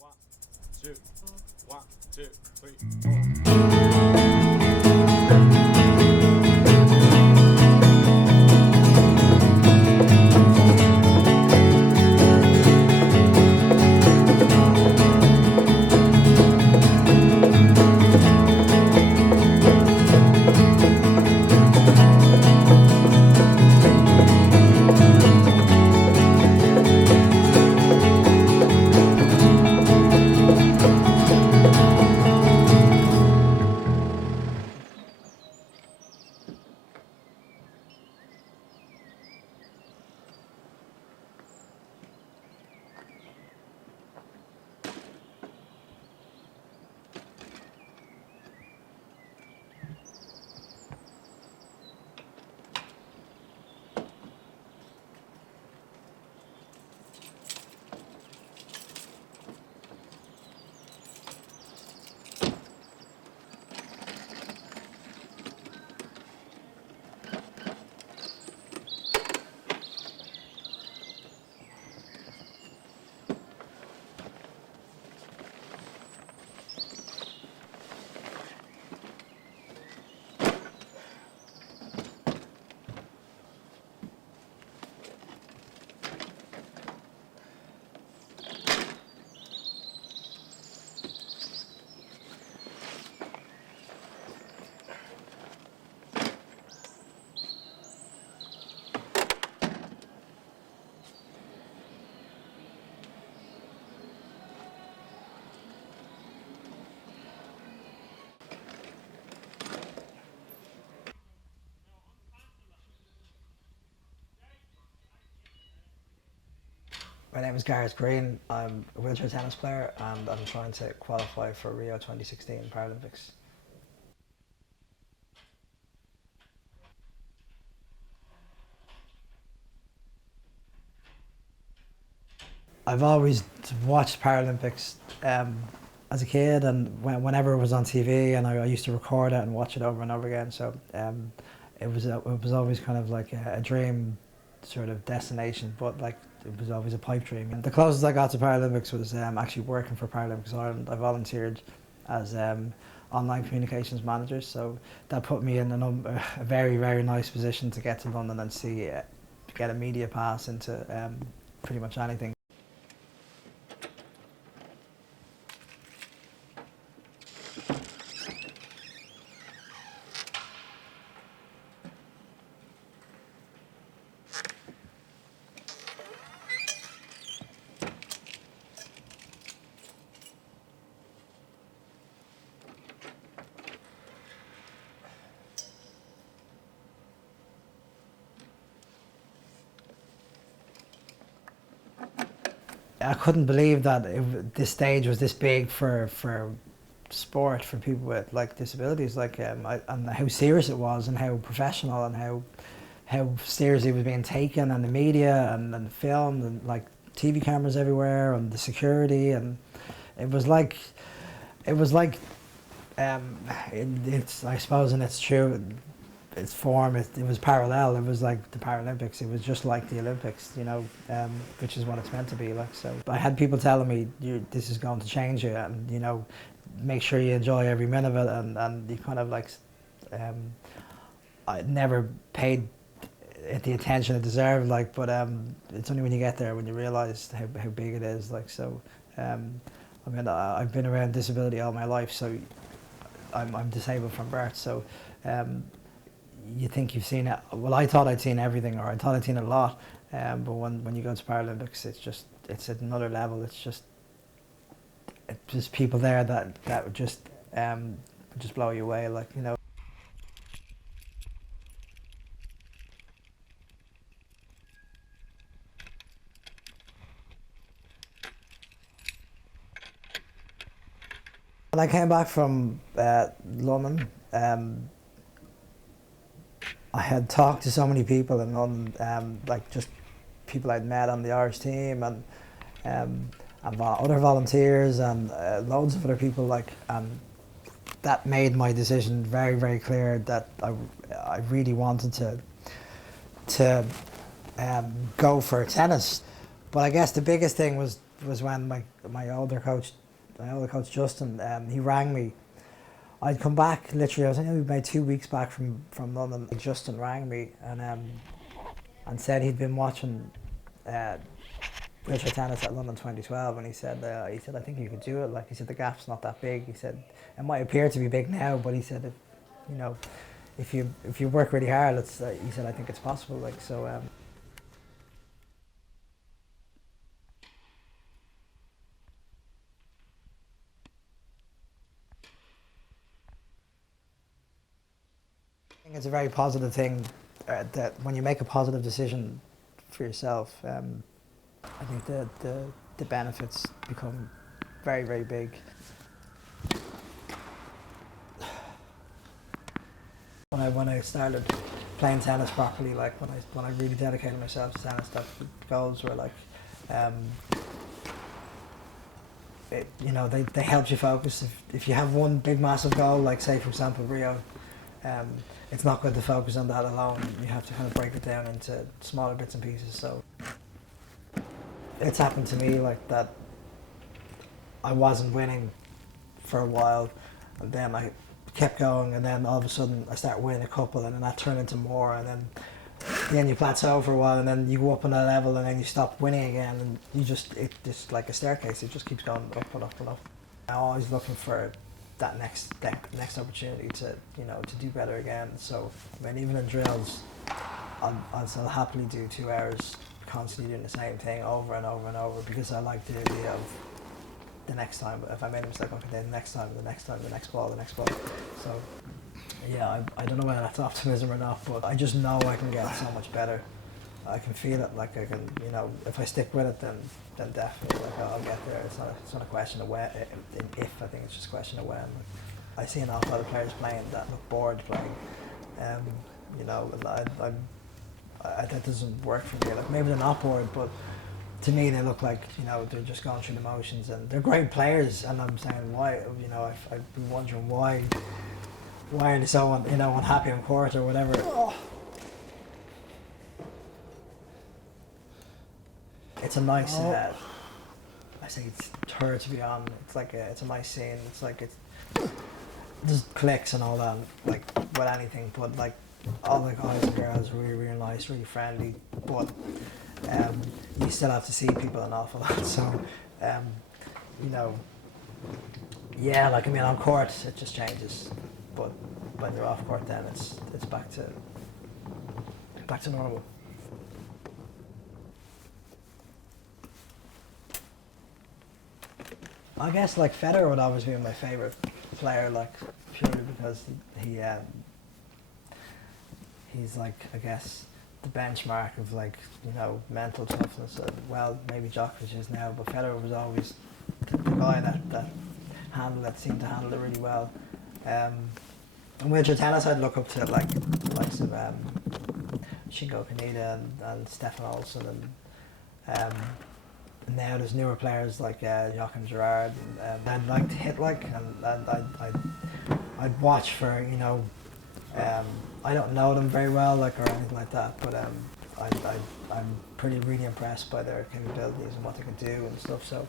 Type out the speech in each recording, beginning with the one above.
One, two, one, two, three, four. My name is Gareth Green. I'm a wheelchair tennis player and I'm trying to qualify for Rio 2016 Paralympics. I've always watched Paralympics as a kid and whenever it was on TV, and I used to record it and watch it over and over again. So it was always kind of like a dream sort of destination, but like it was always a pipe dream. And the closest I got to Paralympics was actually working for Paralympics Ireland. I volunteered as online communications manager, so that put me in a very, very nice position to get to London and see get a media pass into pretty much anything. I couldn't believe that this stage was this big for sport for people with like disabilities, like and how serious it was and how professional and how seriously it was being taken, and the media and filmed, and like TV cameras everywhere and the security, and it was like it was like it's I suppose in its true its form, it was parallel. It was like the Paralympics. It was just like the Olympics, you know, which is what it's meant to be like. So I had people telling me, this is going to change you, and you know, make sure you enjoy every minute of it, and you kind of like, I never paid it the attention it deserved, like, but it's only when you get there when you realise how big it is, like. So I mean, I've been around disability all my life, so I'm disabled from birth, so you think you've seen it. Well, I thought I'd seen everything, or I thought I'd seen a lot, but when you go to Paralympics, it's at another level. It's just people there that would just blow you away, like, you know. When I came back from London, I had talked to so many people in London, like just people I'd met on the Irish team, and other volunteers, and loads of other people, like, and that made my decision very, very clear that I really wanted to go for tennis. But I guess the biggest thing was was when my older coach Justin, he rang me. I'd come back literally. I was only about 2 weeks back from London. Justin rang me and said he'd been watching wheelchair tennis at London 2012, and he said I think you could do it. Like, he said, the gap's not that big. He said it might appear to be big now, but he said if you work really hard, he said, I think it's possible. Like, so. I think it's a very positive thing that when you make a positive decision for yourself, I think the benefits become very, very big. When I started playing tennis properly, like when I really dedicated myself to tennis, that goals were like, they help you focus. If you have one big massive goal, like say for example Rio, it's not good to focus on that alone. You have to kind of break it down into smaller bits and pieces. So it's happened to me like that. I wasn't winning for a while, and then I kept going, and then all of a sudden I start winning a couple, and then that turned into more, and then you plateau for a while, and then you go up on a level, and then you stop winning again, and it's just like a staircase. It just keeps going up and up and up. I'm always looking for that next opportunity to do better again. So I mean, even in drills, I'll happily do 2 hours constantly doing the same thing over and over and over, because I like the idea of the next time. If I made a mistake, okay, then the next time, the next ball. So yeah, I don't know whether that's optimism or not, but I just know I can get so much better. I can feel it. Like I can, if I stick with it, then definitely, like, I'll get there. It's not a question of when, if. I think it's just a question of when. I see an awful lot of players playing that look bored playing. That doesn't work for me. Like, maybe they're not bored, but to me they look like they're just going through the motions, and they're great players. And I'm saying, why? I've been wondering why are they so unhappy on court or whatever. Oh. It's a nice. I say it's her to be on. It's like it's a nice scene. It's like there's clicks and all that, like with anything, but like all the guys and girls are really, really nice, really friendly. But you still have to see people an awful lot. So yeah, like I mean, on court it just changes, but when they're off court, then it's back to normal. I guess like Federer would always be my favourite player, like purely because he's like, I guess, the benchmark of like mental toughness. Well, maybe Djokovic is now, but Federer was always the guy that seemed to handle it really well. In wheelchair tennis, I'd look up to like the likes of Shingo Kaneda and Stefan Olsen, and now there's newer players like Joachim Gerard, and I'd like to hit like, and I'd watch for I don't know them very well like or anything like that, but I'm really impressed by their capabilities and what they can do and stuff. So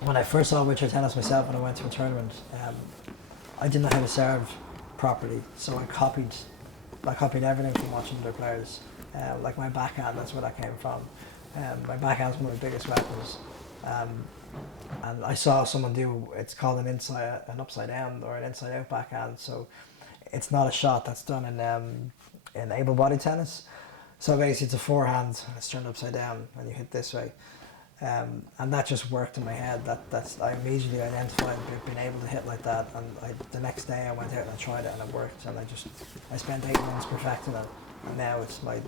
when I first saw wheelchair tennis myself, when I went to a tournament, I didn't know how to serve properly, so I copied everything from watching other players. Like my backhand, that's where that came from. My backhand's one of the biggest weapons, and I saw someone do, it's called an upside down or an inside out backhand. So it's not a shot that's done in able-bodied tennis. So basically it's a forehand, it's turned upside down, and you hit this way. And that just worked in my head. I immediately identified being able to hit like that, and the next day I went out and I tried it and it worked, and I spent 8 months perfecting it, and now it's my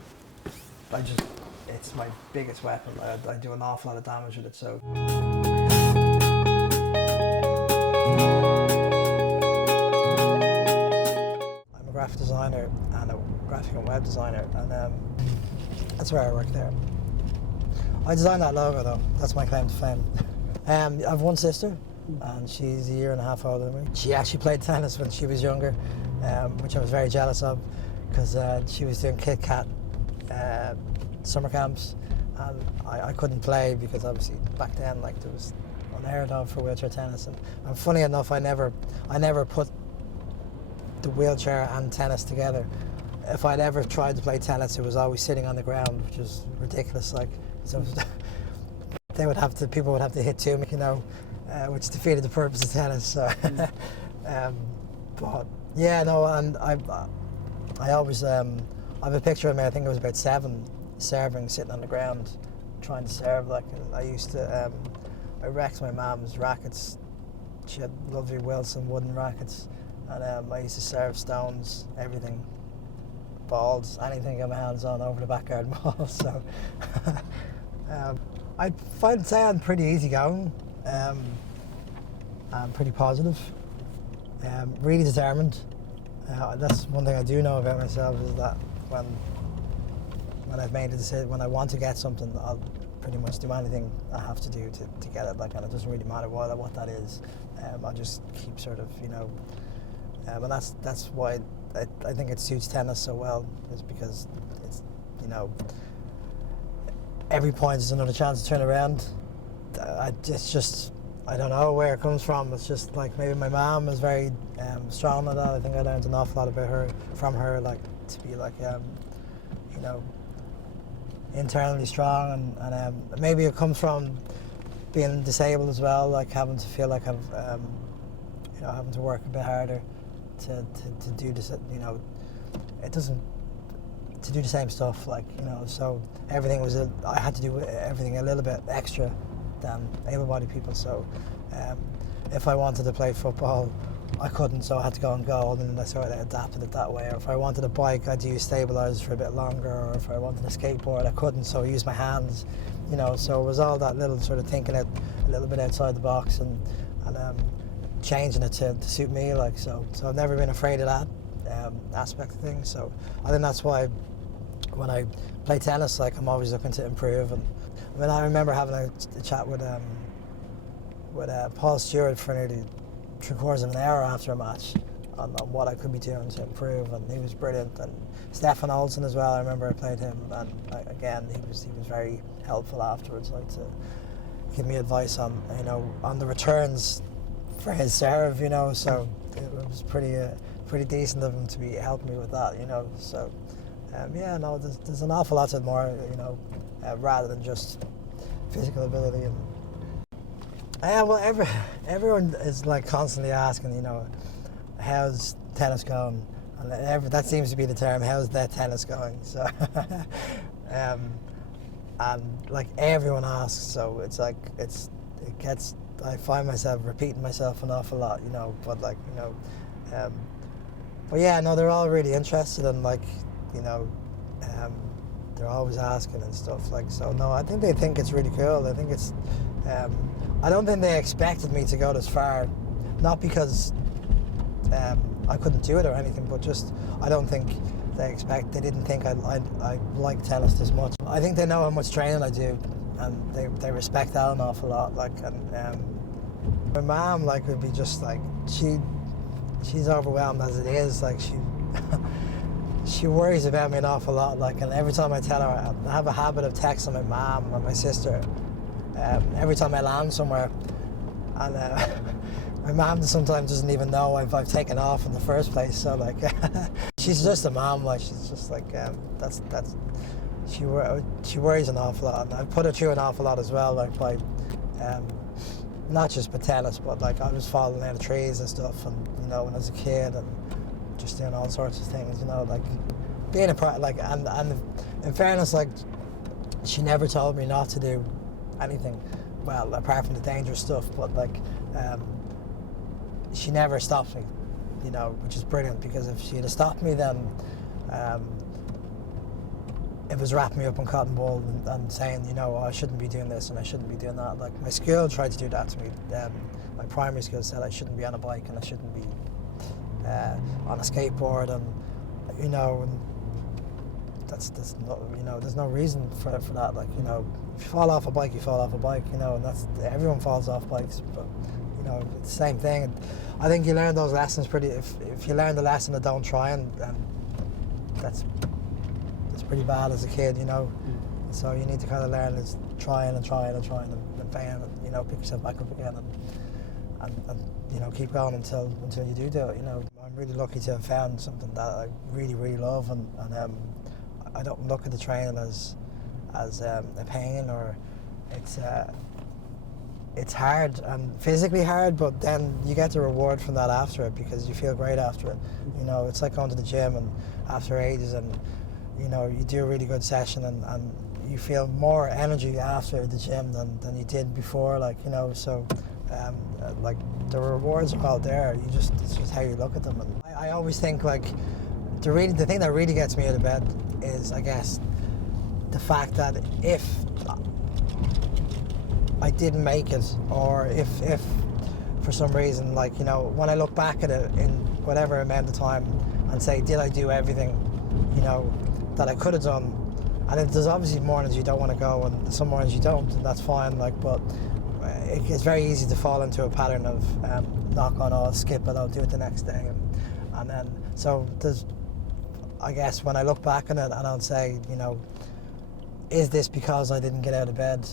biggest weapon. I do an awful lot of damage with it. So I'm a graphic designer and a graphic and web designer, and that's where I work there. I designed that logo though, that's my claim to fame. I have one sister, and she's 1.5 years older than me. She actually played tennis when she was younger, which I was very jealous of, because she was doing Kit Kat summer camps and I couldn't play because obviously back then like there was unheard of for wheelchair tennis, and funny enough I never put the wheelchair and tennis together. If I'd ever tried to play tennis, it was always sitting on the ground, which is ridiculous. Like, so people would have to hit to me, you know, which defeated the purpose of tennis. So, but yeah, no, and I always I have a picture of me. I think I was about 7, serving, sitting on the ground, trying to serve. Like, and I used to I wrecked my mum's rackets. She had lovely Wilson wooden rackets, and I used to serve stones, everything, balls, anything I got my hands on over the back garden wall. So I'd say I'm pretty easygoing, I'm pretty positive, really determined. That's one thing I do know about myself, is that when I've made a decision, when I want to get something, I'll pretty much do anything I have to do to get it. Like, and it doesn't really matter what that is. I'll just keep sort of, you know, and that's why I think it suits tennis so well, is because it's, you know, every point is another chance to turn around. It's just, I don't know where it comes from. It's just like maybe my mom is very strong at that. I think I learned an awful lot about her from her, like to be like, you know, internally strong, and maybe it comes from being disabled as well, like having to feel like I've, you know, having to work a bit harder to do this, you know, it doesn't, to do the same stuff, like, you know, so everything was, I had to do everything a little bit extra than able-bodied people. So if I wanted to play football, I couldn't, so I had to go on goal, and I sort of adapted it that way. Or if I wanted a bike, I'd use stabilizers for a bit longer, or if I wanted a skateboard, I couldn't, so I used my hands, you know. So it was all that little sort of thinking out a little bit outside the box, and changing it to suit me, like, so I've never been afraid of that aspect of things. So I think that's why when I play tennis, like, I'm always looking to improve. And I mean, I remember having a chat with Paul Stewart for nearly 3/4 of an hour after a match on what I could be doing to improve, and he was brilliant. And Stefan Olsen as well, I remember I played him, and again, he was very helpful afterwards, like, to give me advice on, you know, on the returns for his serve, you know. So it was pretty decent of him to be helping me with that, you know. So yeah, no, there's an awful lot more, you know, rather than just physical ability. And well, everyone is like constantly asking, you know, how's tennis going, and that seems to be the term. How's that tennis going? So and like everyone asks, so it's like it gets. I find myself repeating myself an awful lot, you know. But like, you know, but yeah, no, they're all really interested, and like, you know, they're always asking and stuff, like, so no, I think they think it's really cool. I think it's, I don't think they expected me to go this far, not because I couldn't do it or anything, but just I don't think they didn't think I like tennis this much. I think they know how much training I do, and they respect that an awful lot. Like, and my mom, like, would be just like, she's overwhelmed as it is. Like, she worries about me an awful lot. Like, and every time I tell her, I have a habit of texting my mom or my sister every time I land somewhere, and my mom sometimes doesn't even know I've taken off in the first place. So like, she's just a mom. Like, she's just like, she worries an awful lot, and I've put her through an awful lot as well. Like, by not just with tennis, but like I was falling out of trees and stuff, and, you know, when I was a kid, and just doing all sorts of things, you know, like being a part, like, and in fairness, like, she never told me not to do anything, well, apart from the dangerous stuff, but like, she never stopped me, you know, which is brilliant, because if she had stopped me, then it was wrapping me up in cotton wool and saying, you know, oh, I shouldn't be doing this and I shouldn't be doing that. Like, my school tried to do that to me. My primary school said I shouldn't be on a bike and I shouldn't be on a skateboard, and, you know, and that's no, you know, there's no reason for that. Like, you know, if you fall off a bike, you fall off a bike, you know, and everyone falls off bikes, but, you know, it's the same thing. And I think you learn those lessons if you learn the lesson of don't try, and that's pretty bad as a kid, you know. So you need to kind of learn is trying and trying and trying and fail, and pick yourself back up again and keep going until you do it. I'm really lucky to have found something that I really really love, and I don't look at the training as a pain, or it's hard and physically hard, but then you get the reward from that after it because you feel great after it. It's like going to the gym and after ages, and you do a really good session, and you feel more energy after the gym than you did before, so like the rewards are out there. It's just how you look at them. And I always think like the thing that really gets me out of bed is, I guess, the fact that if I didn't make it, or if for some reason, when I look back at it in whatever amount of time and say, did I do everything that I could have done? And there's obviously mornings you don't want to go, and some mornings you don't, and that's fine. But it's very easy to fall into a pattern of not going, I'll skip it, I'll do it the next day, and then so there's. I guess when I look back on it, and I'll say, is this because I didn't get out of bed,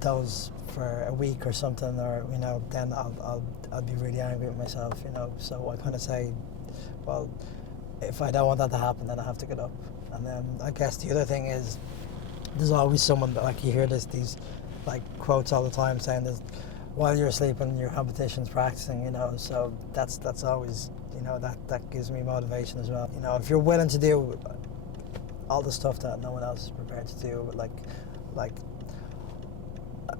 those for a week or something, or then I'll be really angry with myself, So I kind of say, well, if I don't want that to happen, then I have to get up. And then I guess the other thing is, there's always someone you hear these quotes all the time saying this, while you're sleeping, your competition's practicing, So that's always that gives me motivation as well. If you're willing to do all the stuff that no one else is prepared to do, like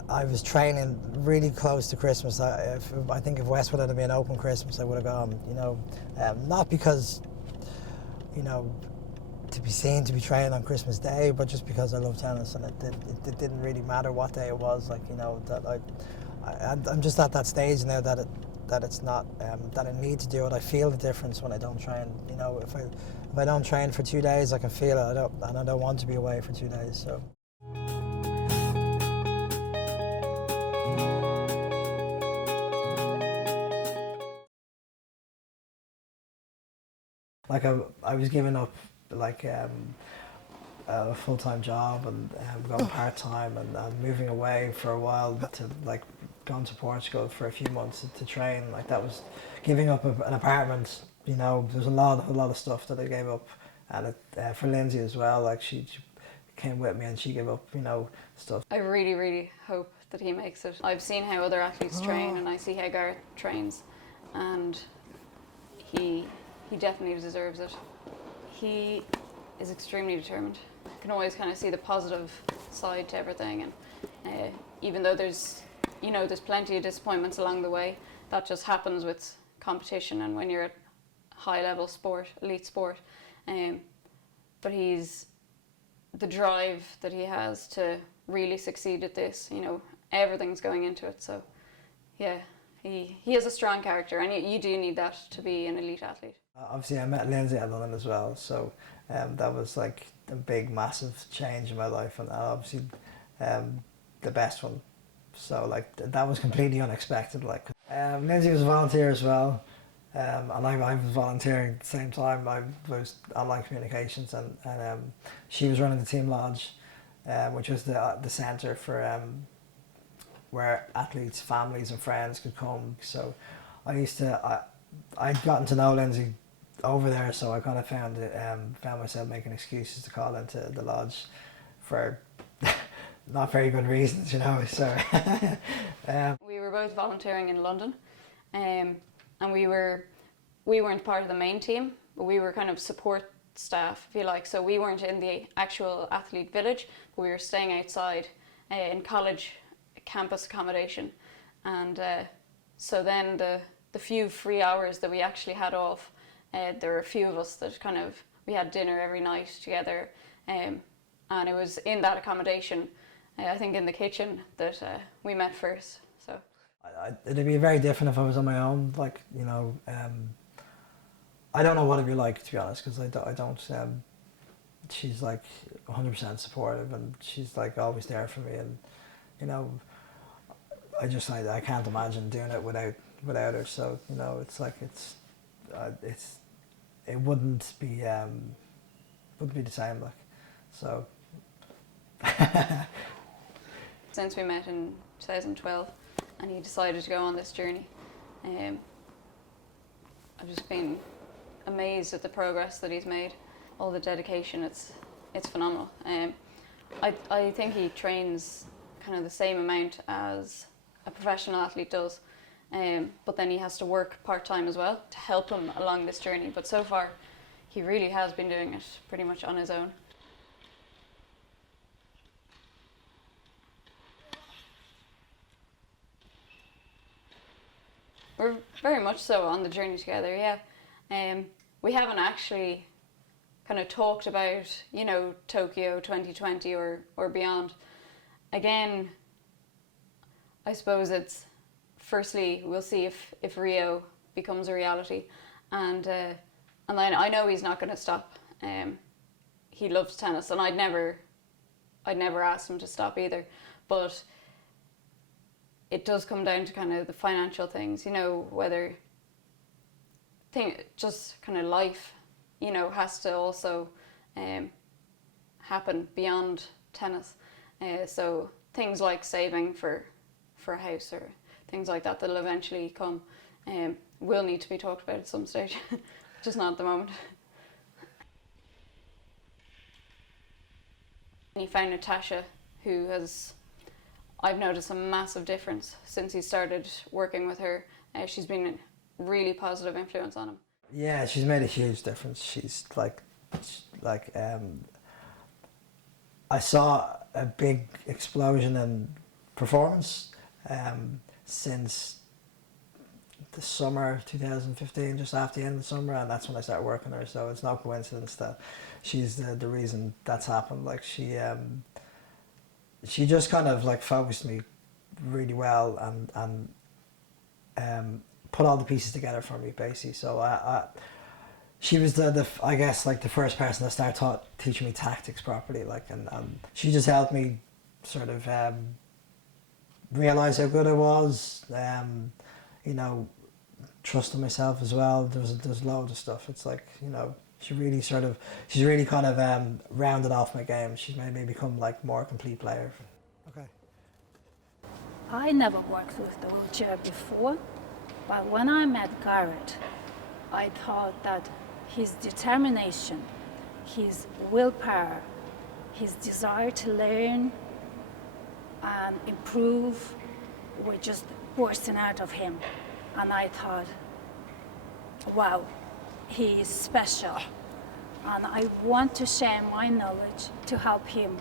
I was training really close to Christmas. I think if Westwood had been open Christmas, I would have gone. Not because to be seen to be training on Christmas Day, but just because I love tennis, and it didn't really matter what day it was. I'm just at that stage now that it's not that I need to do it. I feel the difference when I don't train. If I don't train for 2 days, I can feel it. I don't want to be away for 2 days. So. I was giving up a full-time job and going part-time and moving away for a while to going to Portugal for a few months to train. That was giving up an apartment. There's a lot of stuff that I gave up, and for Lindsay as well. She came with me and she gave up stuff. I really really hope that he makes it. I've seen how other athletes train, and I see how Gareth trains, and he definitely deserves it. He is extremely determined. I can always kind of see the positive side to everything, and even though there's plenty of disappointments along the way, that just happens with competition and when you're at high level sport, elite sport. But the drive that he has to really succeed at this, everything's going into it. So yeah, he has a strong character, and you do need that to be an elite athlete. Obviously, I met Lindsay at London as well, so that was a big, massive change in my life, and obviously the best one. So that was completely unexpected. Lindsay was a volunteer as well, and I was volunteering at the same time. I was online communications, and she was running the Team Lodge, which was the centre for where athletes, families, and friends could come. So I'd gotten to know Lindsay over there, so I kind of found myself making excuses to call into the lodge for not very good reasons, So we were both volunteering in London, and we weren't part of the main team, but we were kind of support staff, if you like. So we weren't in the actual athlete village, but we were staying outside in college campus accommodation, and so then the few free hours that we actually had off, there were a few of us that we had dinner every night together, and it was in that accommodation, I think in the kitchen, that we met first. So it'd be very different if I was on my own. I don't know what it'd be like, to be honest, because I don't. She's 100% supportive, and she's always there for me, and I can't imagine doing it without her. So it wouldn't be the same. So. Since we met in 2012 and he decided to go on this journey, I've just been amazed at the progress that he's made, all the dedication. It's phenomenal. I think he trains kind of the same amount as a professional athlete does, but then he has to work part-time as well to help him along this journey. But so far, he really has been doing it pretty much on his own. We're very much so on the journey together, yeah. We haven't actually kind of talked about, you know, Tokyo 2020 or beyond. Again, I suppose it's, firstly, we'll see if Rio becomes a reality. And then I know he's not going to stop. He loves tennis, and I'd never asked him to stop either. But it does come down to kind of the financial things, you know, whether just kind of life, you know, has to also happen beyond tennis. So things like saving for a house or things like that that'll eventually come will need to be talked about at some stage, just not at the moment. He found Natasha, who has, I've noticed a massive difference since he started working with her. She's been a really positive influence on him. Yeah, she's made a huge difference. She's like I saw a big explosion in performance since the summer 2015, just after the end of the summer, and that's when I started working with her. So it's no coincidence that she's the reason that's happened. Like she just kind of like focused me really well and put all the pieces together for me, basically. So she was I guess like the first person that started teaching me tactics properly, like, and she just helped me sort of realize how good I was, you know, trusting myself as well. There's loads of stuff. It's like, you know, she's really kind of rounded off my game. She's made me become like more complete player. Okay. I never worked with the wheelchair before, but when I met Garrett, I thought that his determination, his willpower, his desire to learn and improve were just bursting out of him. And I thought, wow, he is special. And I want to share my knowledge to help him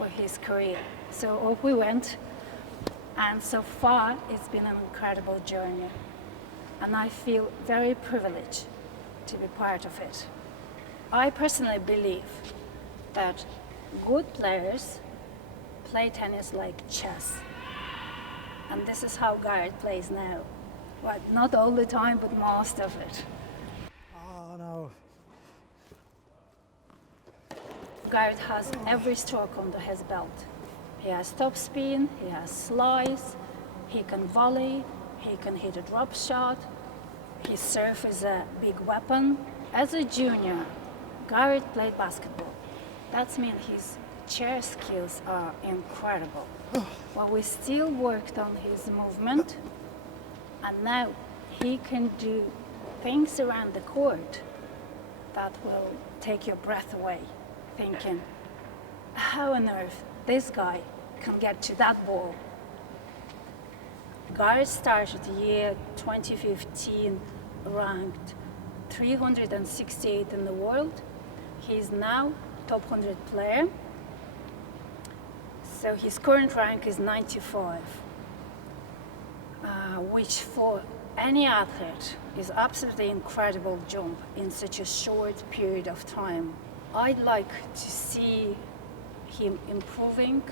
with his career. So off we went. And so far, it's been an incredible journey. And I feel very privileged to be part of it. I personally believe that good players play tennis like chess. And this is how Garrett plays now. Well, not all the time, but most of it. Oh no. Garrett has every stroke under his belt. He has topspin, he has slice, he can volley, he can hit a drop shot. His serve is a big weapon. As a junior, Garrett played basketball. That means his chair skills are incredible. But we still worked on his movement, and now he can do things around the court that will take your breath away, thinking, how on earth this guy can get to that ball. Garrett started the year 2015 ranked 368 in the world. He's now top 100 player. So his current rank is 95, which for any athlete is absolutely incredible jump in such a short period of time. I'd like to see him improving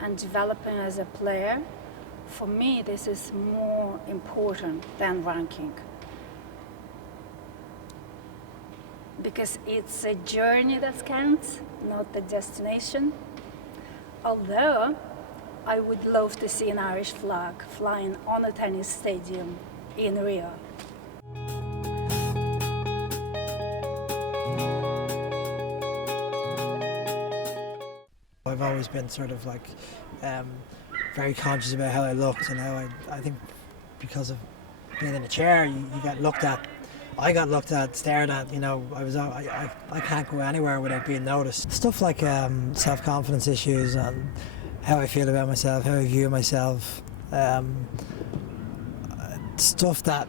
and developing as a player. For me, this is more important than ranking, because it's a journey that counts, not the destination. Although I would love to see an Irish flag flying on a tennis stadium in Rio. I've always been sort of like very conscious about how I looked and how I think because of being in a chair, you get looked at. I got looked at, stared at. You know, I can't go anywhere without being noticed. Stuff like self-confidence issues and how I feel about myself, how I view myself. Stuff that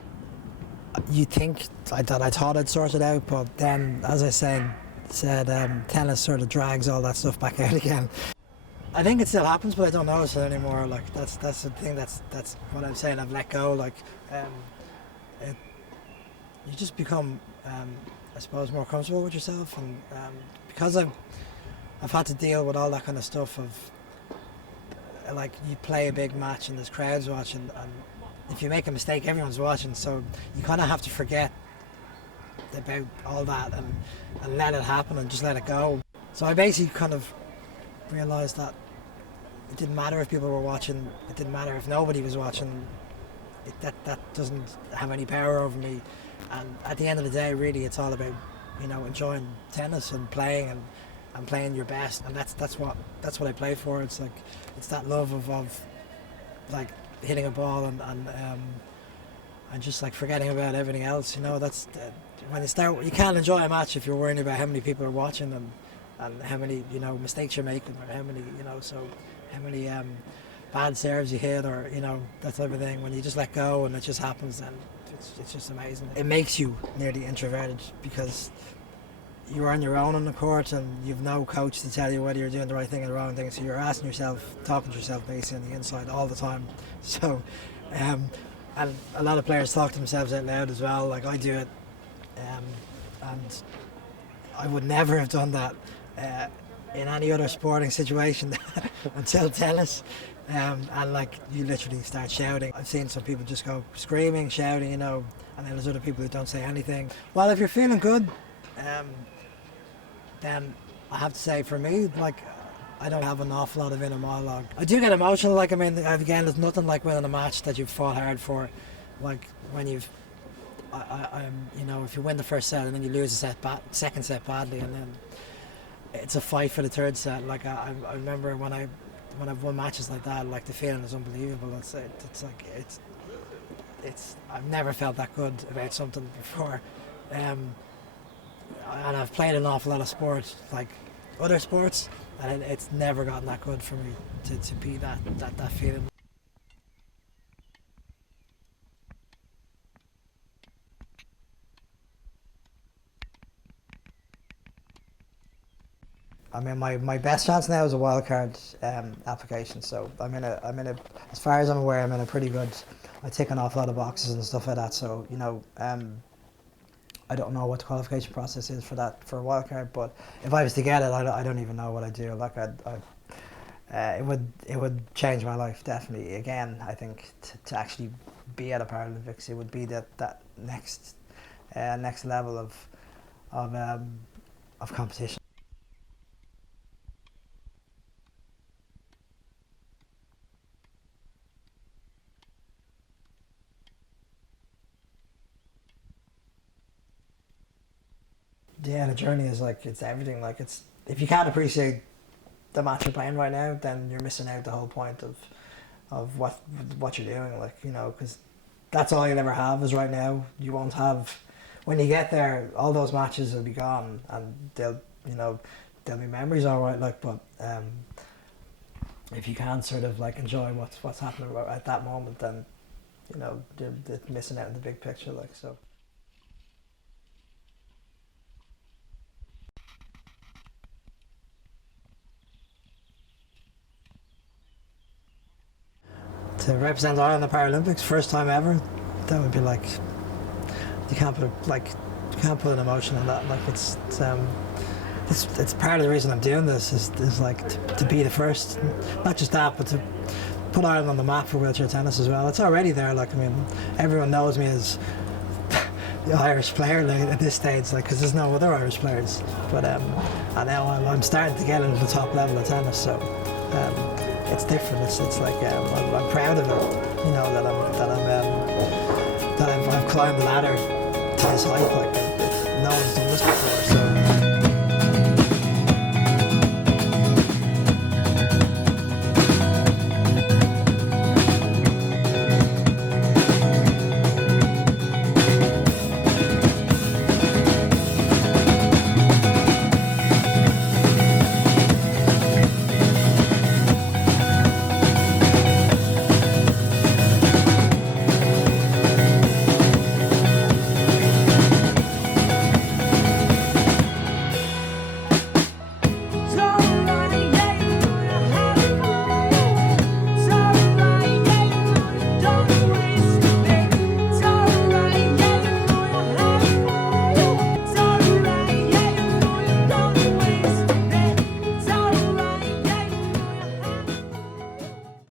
you think that I thought I'd sorted out, but then, as I said, tennis sort of drags all that stuff back out again. I think it still happens, but I don't notice it anymore. Like that's the thing. That's what I'm saying. I've let go. Like, you just become, I suppose, more comfortable with yourself, and because I've had to deal with all that kind of stuff of, like, you play a big match and there's crowds watching, and if you make a mistake, everyone's watching. So you kind of have to forget about all that and let it happen and just let it go. So I basically kind of realised that it didn't matter if people were watching, it didn't matter if nobody was watching, that doesn't have any power over me. And at the end of the day, really, it's all about, you know, enjoying tennis and playing and playing your best, and that's what I play for. It's like, it's that love of like hitting a ball and just like forgetting about everything else. You know, that's when you can't enjoy a match if you're worrying about how many people are watching and how many, you know, mistakes you're making, or how many, you know, so how many bad serves you hit, or, you know, that type of thing. When you just let go and it just happens, then it's just amazing. It makes you nearly introverted because you're on your own on the court and you've no coach to tell you whether you're doing the right thing or the wrong thing. So you're asking yourself, talking to yourself basically on the inside all the time. So, and a lot of players talk to themselves out loud as well. Like I do it, and I would never have done that in any other sporting situation until tennis. And like, you literally start shouting. I've seen some people just go screaming, shouting, you know, and then there's other people who don't say anything. Well, if you're feeling good, then I have to say, for me, like, I don't have an awful lot of inner monologue. I do get emotional. Like, I mean, again, there's nothing like winning a match that you've fought hard for. Like when you've, you know, if you win the first set and then you lose the second set badly, and then it's a fight for the third set. Like I remember when I've won matches like that, like, the feeling is unbelievable. It's like I've never felt that good about something before. And I've played an awful lot of sports, like other sports, and it's never gotten that good for me to be that feeling. I mean, my best chance now is a wildcard application. So I'm in a, as far as I'm aware, I'm in a pretty good. I tick an awful lot of boxes and stuff like that. So, you know, I don't know what the qualification process is for that, for a wildcard. But if I was to get it, I don't even know what I'd do. Like it would change my life, definitely. Again, I think to actually be at a Paralympics, it would be that next level of competition. Yeah, the journey is like, it's everything. Like, it's, if you can't appreciate the match you're playing right now, then you're missing out the whole point of what you're doing. Like, you know, because that's all you'll ever have is right now. You won't have, when you get there, all those matches will be gone, and they'll be memories, all right. Like, but if you can't sort of like enjoy what's happening at that moment, then, you know, you're missing out in the big picture. Like, so. To represent Ireland in the Paralympics, first time ever, that would be like, you can't put an emotion in that. Like, it's part of the reason I'm doing this is like to be the first, not just that, but to put Ireland on the map for wheelchair tennis as well. It's already there. Like, I mean, everyone knows me as the Irish player, like, at this stage, like, because there's no other Irish players. But and now I'm starting to get into the top level of tennis, so. It's different. It's like I'm proud of it. You know, that I've climbed the ladder to this height. Like, no one's done this before. So.